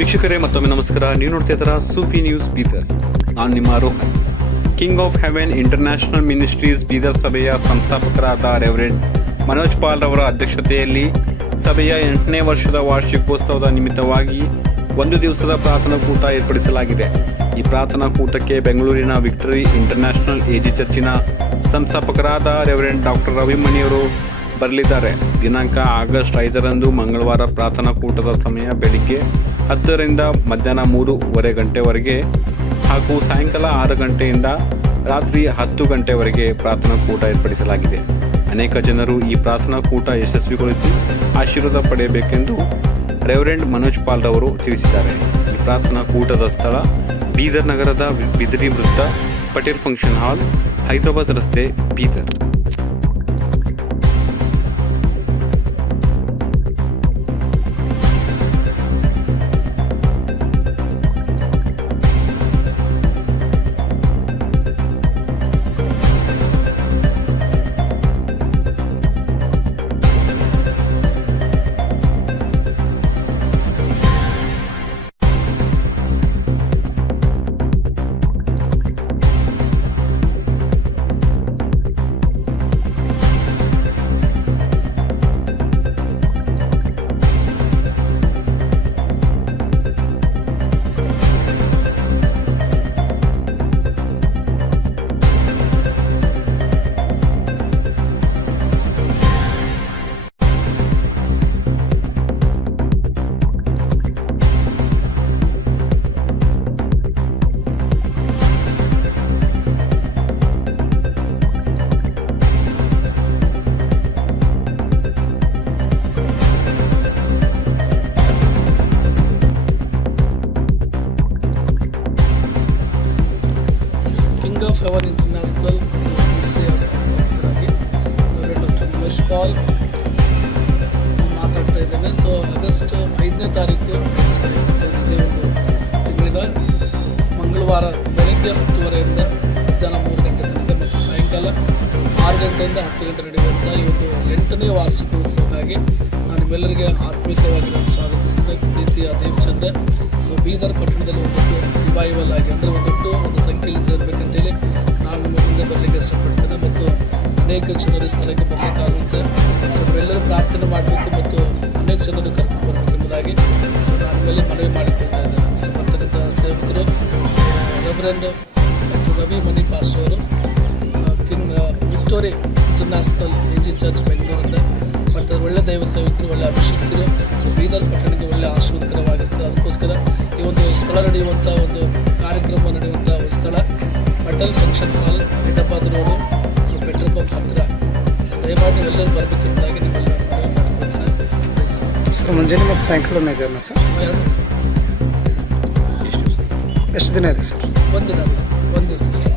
ವೀಕ್ಷಕರೇ, ಮತ್ತೊಮ್ಮೆ ನಮಸ್ಕಾರ. ನೀವು ನೋಡ್ತಾ ಇದ್ದೀರಾ ಸೂಫಿ ನ್ಯೂಸ್ ಬೀದರ್. ನಾನು ನಿಮ್ಮ Rohan. King of heaven international ministries Bidar ಸಭೆಯ ಸಂಸ್ಥಾಪಕರಾದ ರೆವರೆಂಡ್ ಮನೋಜ್ ಪಾಲ್ ರವರ ಅಧ್ಯಕ್ಷತೆಯಲ್ಲಿ ಸಭೆಯ ಎಂಟನೇ ವರ್ಷದ ವಾರ್ಷಿಕೋತ್ಸವದ ನಿಮಿತ್ತವಾಗಿ ಒಂದು ದಿವಸದ ಪ್ರಾರ್ಥನಾ ಕೂಟ ಏರ್ಪಡಿಸಲಾಗಿದೆ. ಈ ಪ್ರಾರ್ಥನಾ ಕೂಟಕ್ಕೆ ಬೆಂಗಳೂರಿನ ವಿಕ್ಟರಿ ಇಂಟರ್ನ್ಯಾಷನಲ್ ಎಜಿ ಚರ್ಚಿನ ಸಂಸ್ಥಾಪಕರಾದ ರೆವರೆಂಡ್ ಡಾಕ್ಟರ್ ರವಿಮಣಿಯವರು ಬರಲಿದ್ದಾರೆ. ದಿನಾಂಕ ಆಗಸ್ಟ್ ಐದರಂದು ಮಂಗಳವಾರ ಪ್ರಾರ್ಥನಾ ಕೂಟದ ಸಮಯ, ಬೆಳಿಗ್ಗೆ ಹತ್ತರಿಂದ ಮಧ್ಯಾಹ್ನ ಮೂರುವರೆ ಗಂಟೆವರೆಗೆ ಹಾಗೂ ಸಾಯಂಕಾಲ ಆರು ಗಂಟೆಯಿಂದ ರಾತ್ರಿ ಹತ್ತು ಗಂಟೆವರೆಗೆ ಪ್ರಾರ್ಥನಾ ಕೂಟ ಏರ್ಪಡಿಸಲಾಗಿದೆ. ಅನೇಕ ಜನರು ಈ ಪ್ರಾರ್ಥನಾ ಕೂಟ ಯಶಸ್ವಿಗೊಳಿಸಿ ಆಶೀರ್ವಾದ ಪಡೆಯಬೇಕೆಂದು ರೆವರೆಂಡ್ ಮನೋಜ್ ಪಾಲ್ ರವರು ತಿಳಿಸಿದ್ದಾರೆ. ಈ ಪ್ರಾರ್ಥನಾ ಕೂಟದ ಸ್ಥಳ ಬೀದರ್ ನಗರದ ಬಿದಿರಿ ವೃತ್ತ ಪಟೇಲ್ ಫಂಕ್ಷನ್ ಹಾಲ್, ಹೈದರಾಬಾದ್ ರಸ್ತೆ ಬೀದರ್. ಆಗಸ್ಟ್ ಐದನೇ ತಾರೀಕು ತಿಂಗಳಿನ ಮಂಗಳವಾರ ಬೆಳಗ್ಗೆ ಹತ್ತುವರೆಯಿಂದ ಮಧ್ಯಾಹ್ನ ಮೂರು ಗಂಟೆ ತನಕ ಮತ್ತು ಸಾಯಂಕಾಲ ಆರು ಗಂಟೆಯಿಂದ ಹತ್ತು ಗಂಟೆ ನಡೆಯುವಂಥ ಈ ಒಂದು ಎಂಟನೇ ವಾರ್ಷಿಕೋತ್ಸವಕ್ಕಾಗಿ ನಾನು ನಿಮ್ಮೆಲ್ಲರಿಗೆ ಆತ್ಮೀಯವಾಗಿ ನಾನು ಸ್ವಾಗತಿಸ್ತೇನೆ. ಪ್ರೀತಿಯ ದೇವಚಂದ್ರ, ಸೊ ಬೀದರ್ ಪಟ್ಟಣದಲ್ಲಿ ಒಂದೊಂದು ರಿವೈವಲ್ ಆಗಿ, ಅಂದರೆ ಒಂದೊಂದು ಒಂದು ಸಂಖ್ಯೆಯಲ್ಲಿ ಸೇರಬೇಕಂತೇಳಿ ಅನೇಕ ಜನರು ಸ್ಥಳಕ್ಕೆ ಬರಬೇಕಾಗುತ್ತೆ. ಸೊ ಅವರೆಲ್ಲರೂ ಪ್ರಾರ್ಥನೆ ಮಾಡಬೇಕು ಮತ್ತು ಅನೇಕ ಜನರು ಕರ್ಕೊಂಡು ಬರಬೇಕು ಎಂಬುದಾಗಿ ಸೊ ನಾನು ಮೇಲೆ ಮನವಿ ಮಾಡಿಕೊಳ್ತಾ ಇದ್ದೇನೆ. ಸೊ ಸೇವಕರು ರೆವರೆಂಡ್ ಮತ್ತು ರವಿ ಮನಿ ಪಾಸ್ ಅವರು king victory international A G church ಬೆಂಗಳೂರಿಂದ. ಮತ್ತು ಒಳ್ಳೆ ದೈವ ಸೇವಕರು, ಒಳ್ಳೆ ಅಭಿಷೇಕರು ಸೊ ಬೀದರ್ ಪಟ್ಟಣಕ್ಕೆ ಒಳ್ಳೆ ಆಶೀರ್ವಾದಕರವಾಗಿರ್ತದೆ ಅದಕ್ಕೋಸ್ಕರ ಈ ಒಂದು ಸ್ಥಳ ನಡೆಯುವಂಥ ಒಂದು ಕಾರ್ಯಕ್ರಮ ನಡೆಯುವಂಥ ಸ್ಥಳ, ಪಟಲ್ ಫಂಕ್ಷನ್ ಸರ್ ಮುಂಜಾನೆ ಮತ್ತು ಸಾಯಂಕಾಲನೂ ಇದೆ ಸರ್? ಎಷ್ಟು ದಿನ ಇದೆ ಸರ್? ಒಂದು ದಿನ ಸರ್ ಒಂದು ದಿವಸ ಅಷ್ಟೇ.